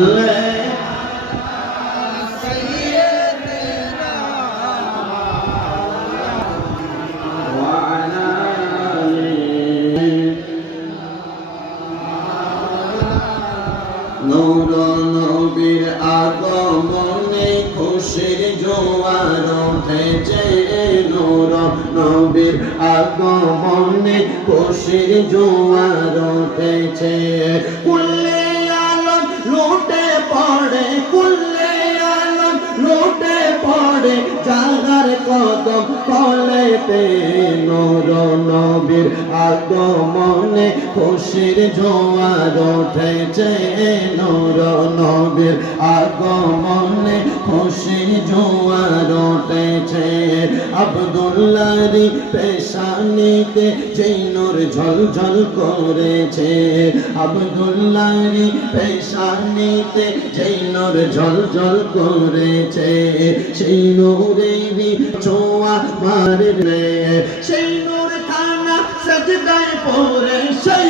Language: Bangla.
নূর নবীর আগমনে খুশির জোয়ার উঠেছে, নূর নবীর আগমনে খুশির জোয়ার উঠেছে। কুল্লে আলম লুটে পড়ে, কুল্লে আলম লুটে পড়ে জাগার কদম তলেতে। নূর নবীর আগমনে খুশির জোয়ার উঠেছে, নূর নবীর আগমনে খুশির জোয়ার উঠেছে। আব্দুল্লাহর পেশানিতে যেই নূর ঝলঝল করেছে, আব্দুল্লাহর পেশানিতে যেই নূর ঝলঝল করেছে, সেই নূরেরই ছোঁয়া মারে, সেই নূর খানা সজদায় পড়ে, সেই